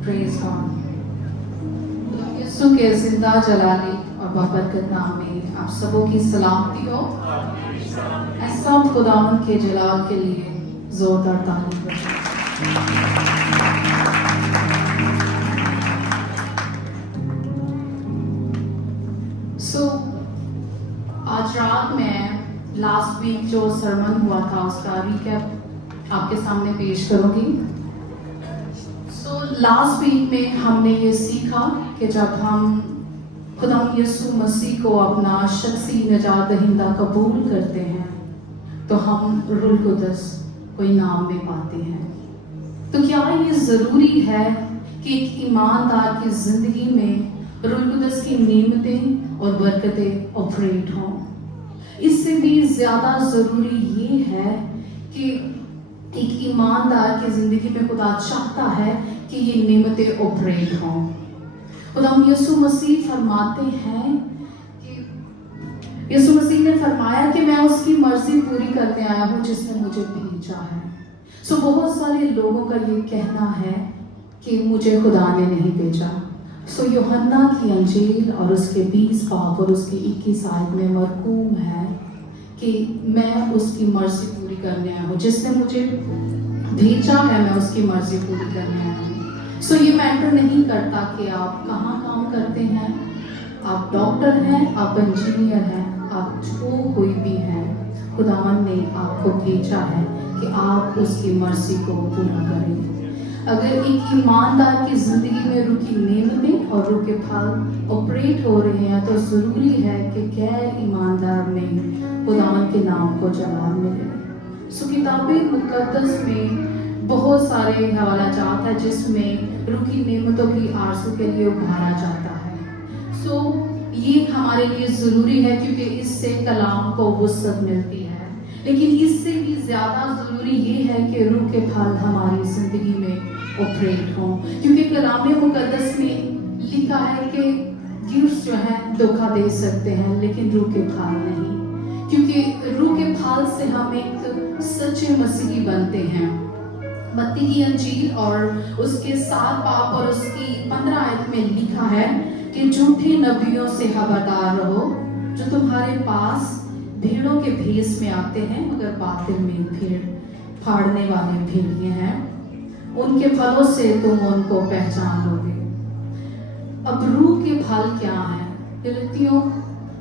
Praise God. यीशु के जिंदा जलाली और बाबरकत नाम में आप सबों की सलामती हो। सब खुदावन के जलाल के लिए जोरदार ताली बजाएं। आज रात में लास्ट वीक जो सरमन हुआ था उसका रिकैप आपके सामने पेश करूंगी। लास्ट वीक में हमने ये सीखा कि जब हम खुदा यीशु मसीह को अपना शख्सी निजात दहिंदा कबूल करते हैं तो हम रूह कुदस को इनाम में पाते हैं। तो क्या ये ज़रूरी है कि एक ईमानदार की ज़िंदगी में रूह कुदस की नेमतें और बरकतें ऑपरेट हों? इससे भी ज़्यादा ज़रूरी ये है कि एक ईमानदार की ज़िंदगी में खुदा चाहता है कि ये नेमतें ऑपरेट हों। खुदा यीशु मसीह फरमाते हैं कि यीशु मसीह ने फरमाया कि मैं उसकी मर्जी पूरी करने आया हूँ जिसने मुझे भेजा है। बहुत सारे लोगों का ये कहना है कि मुझे खुदा ने नहीं भेजा। यूहन्ना की अंजील और उसके 20 बाब और उसके 21 आयत में मरकूम है कि मैं उसकी मर्जी पूरी करने आया हूँ, जिसने मुझे भेजा है मैं उसकी मर्जी पूरी करने आया हूँ। ये मैटर नहीं करता कि आप कहाँ काम करते हैं, आप डॉक्टर हैं, आप इंजीनियर हैं, आप जो कोई भी हैं, खुदावन ने आपको भेजा है कि आप उसकी मर्जी को पूरा करें। अगर एक ईमानदार की जिंदगी में रूह की नेमतें और रूह के फल ऑपरेट हो रहे हैं तो ज़रूरी है कि गैर ईमानदार में खुदावन के नाम को जलाल मिले। किताब मुकद्दस में बहुत सारे हवाला जात है जिसमें रूह की नेमतों की आरज़ू के लिए उभारा जाता है। ये हमारे लिए ज़रूरी है क्योंकि इससे कलाम को वुसअत मिलती है, लेकिन इससे भी ज़्यादा ज़रूरी ये है कि रूह के फल हमारी ज़िंदगी में ऑपरेट हों, क्योंकि कलाम मुकद्दस में लिखा है कि गिफ्ट्स जो हैं धोखा दे सकते हैं लेकिन रूह के फल नहीं, क्योंकि रूह के फल से हम एक सच्चे मसीही बनते हैं। मत्ती की अंजील और उसके 7 बाब और उसकी 15 आयत में लिखा है कि झूठे नबियों से खबरदार रहो जो तुम्हारे पास भेड़ों के भेष में आते हैं मगर बातिल में भीड़ फाड़ने वाले भेड़िए हैं। उनके फलों से तुम उनको पहचान लोगे। अब रूह के फल क्या हैं? गलतियों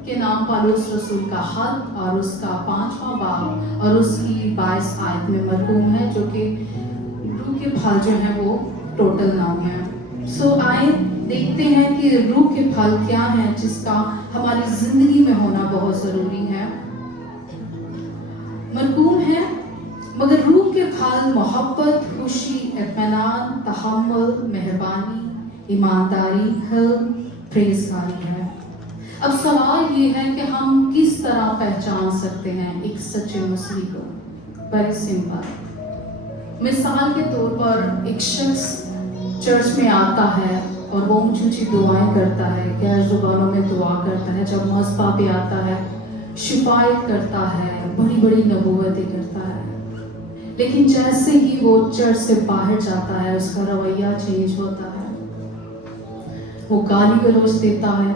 के नाम पौलुस रसूल का खत और उसका 5वां बाब और उसकी 22 आयत में मरकूम है, जो कि रूह के फल जो है वो टोटल नाम है। आइए देखते हैं कि रूह के फल क्या हैं जिसका हमारी जिंदगी में होना बहुत जरूरी है। मरकूम है मगर रूह के फल मोहब्बत, खुशी, इत्मीनान, तहम्मुल, मेहरबानी, ईमानदारी, हिल्म, परहेज़गारी है। अब सवाल ये है कि हम किस तरह पहचान सकते हैं एक सच्चे मसीही को? Very simple. मिसाल के तौर पर एक शख्स चर्च में आता है और वो ऊंची ऊंची दुआएं करता है, गैर जुबानों में दुआ करता है, जब मस्बा पे आता है शिफायत करता है, बड़ी बड़ी नबूवतें करता है, लेकिन जैसे ही वो चर्च से बाहर जाता है उसका रवैया चेंज होता है। वो गाली गलौज देता है,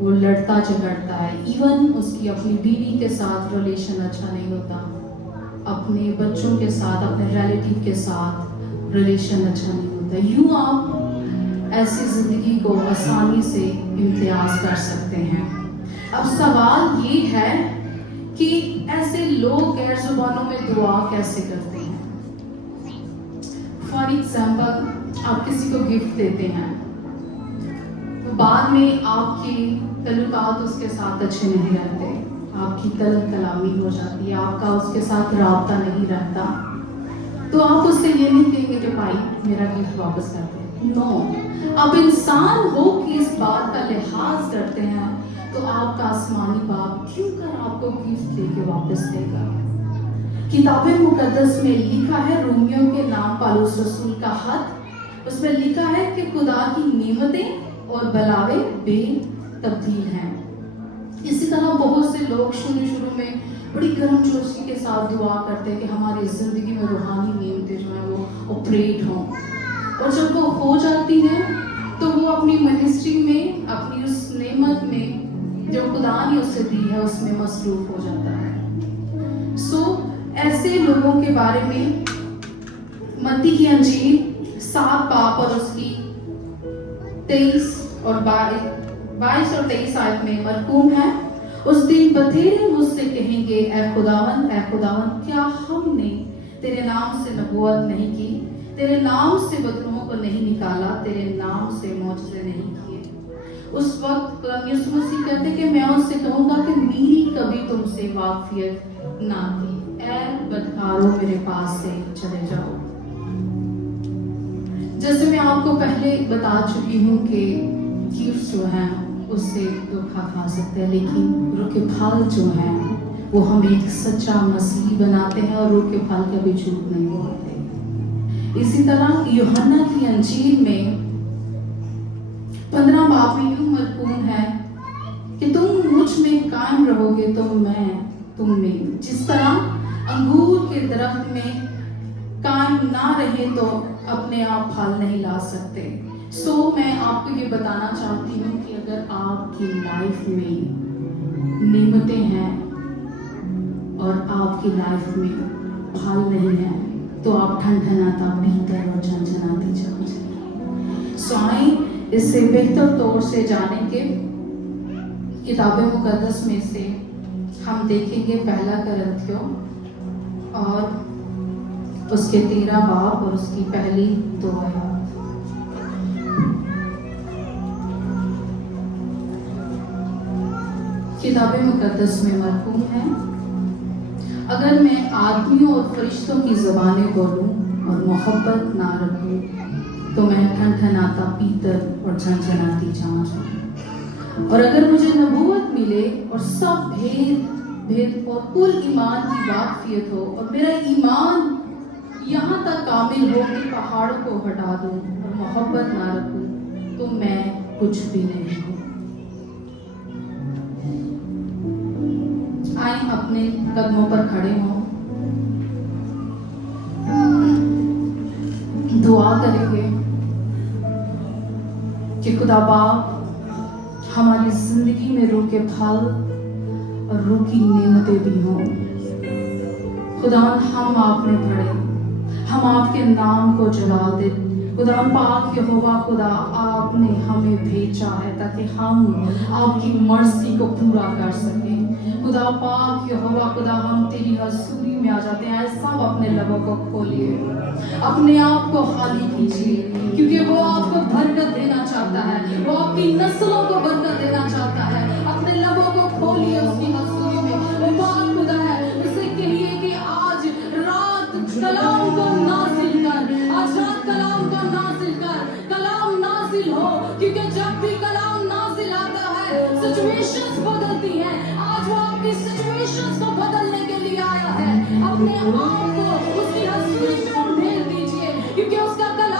वो लड़ता झगड़ता है, इवन उसकी अपनी बीवी के साथ रिलेशन अच्छा नहीं होता, अपने बच्चों के साथ, अपने रिलेटिव के साथ रिलेशन अच्छा नहीं होता। यूं आप ऐसी जिंदगी को आसानी से इम्तियाज कर सकते हैं। अब सवाल ये है कि ऐसे लोग गैर जुबानों में दुआ कैसे करते हैं? फॉर एग्जाम्पल, आप किसी को गिफ्ट देते हैं तो बाद में आपकी तल्लुकात उसके साथ अच्छे नहीं रहते, आपकी तलब कलामी हो जाती है, आपका उसके साथ राब्ता नहीं रहता, तो आप उससे ये नहीं कहेंगे कि भाई मेरा गिफ्ट वापस कर दे। नो, आप इंसान हो कि इस बात का लिहाज करते हैं तो आपका आसमानी बाप क्यों कर आपको गिफ्ट लेके वापस देगा? किताब मुकद्दस में लिखा है, रोमियो के नाम पौलुस रसूल का खत, उसमें लिखा है कि खुदा की नेमतें और बलावे बेतब्दील हैं। इसी तरह बहुत से लोग शुरू में बड़ी गर्मजोशी के साथ दुआ करते हैं कि हमारी जिंदगी में रूहानी नेमतें जो है वो ऑपरेट हों, और जब वो हो जाती जाती है तो वो अपनी मिनिस्ट्री में, अपनी उस नेमत में जो खुदा ने उसे दी है उसमें मसरूफ हो जाता है। ऐसे लोगों के बारे में मत्ती की अंजील 7 बाब और उसकी 23 और 22 और 23 आयत में मरकूम है, उस दिन बथेरे मुझसे कहेंगे, ऐ खुदावन क्या हमने तेरे नाम से नबूवत नहीं की, तेरे नाम से बदलुओं को नहीं निकाला, तेरे नाम से मौजज़े नहीं किए। उस वक्त यीशु मसीह कहते कि मैं उनसे कहूंगा कि मेरी कभी तुमसे वाकफियत ना थी, ऐ बदकारों मेरे पास से चले जाओ। जैसे मैं आपको पहले बता चुकी हूँ कि गिफ्ट जो है उससे धोखा खा सकते हैं, लेकिन रुके फल जो है वो हमें एक सच्चा मसीह बनाते हैं और रुके फल कभी झूठ नहीं बोलते। इसी तरह यूहन्ना की अंजील में 15 बाब में यूं मरकूम है कि तुम मुझ में कायम रहोगे तो मैं तुम में। जिस तरह अंगूर के दरख्त में कायम ना रहे तो अपने आप फल नहीं ला सकते। मैं आपको ये बताना चाहती हूँ कि अगर आपकी लाइफ में नेमतें हैं और आपकी लाइफ में फल नहीं है तो आप ठनठनाता भीतर और झनझनाती चल जाएंगे। आइए इससे बेहतर तौर से जाने के किताब मुकद्दस में से हम देखेंगे पहला कुरिन्थियों और उसके 13 बाब और उसकी पहली 2 आयत। किताब मुकद्दस में मरकूम है, अगर मैं आदमियों और फरिश्तों की ज़बानें बोलूं और मोहब्बत ना रखूं तो मैं ठनठनाता पीतल और झनझनाती झांझ हूं। और अगर मुझे नबूवत मिले और सब भेद और कुल ईमान की वाकफियत हो और मेरा ईमान यहाँ तक कामिल हो कि पहाड़ों को हटा दूं और मोहब्बत ना रखूं तो मैं कुछ भी नहीं हूँ। आए अपने कदमों पर खड़े हों, दुआ करेंगे कि खुदा बाप हमारी जिंदगी में रूह के फल और रूह की नेमतें भी हों। खुदा हम आप में पड़े, हम आपके नाम को जला दे। खुदा पाक यहोवा खुदा आपने हमें भेजा है ताकि हम आपकी मर्जी को पूरा कर सकें। खुदा पाक यहोवा खुदा हम तेरी हजूरी में आ जाते हैं। सब अपने लबों को खोलिए, अपने आप को खाली कीजिए, क्योंकि वो आपको बरकत देना चाहता है, वो आपकी नस्लों को बरकत देना चाहता है। अपने लबों को खोलिए उसकी हजूरी में। वो पाक खुदा है, उसे कहिए कि आज रात कलाम को नाजिल कर, आज रात कलाम को नाजिल कर, कलाम नाजिल हो, क्योंकि जब भी कलाम नाजिल आता है सिचुएशंस बदलती हैं। आज वो आपकी सिचुएशंस को बदलने के लिए आया है। अपने आप को उसकी हजूरी में उंडेल दीजिए, क्योंकि उसका कलाम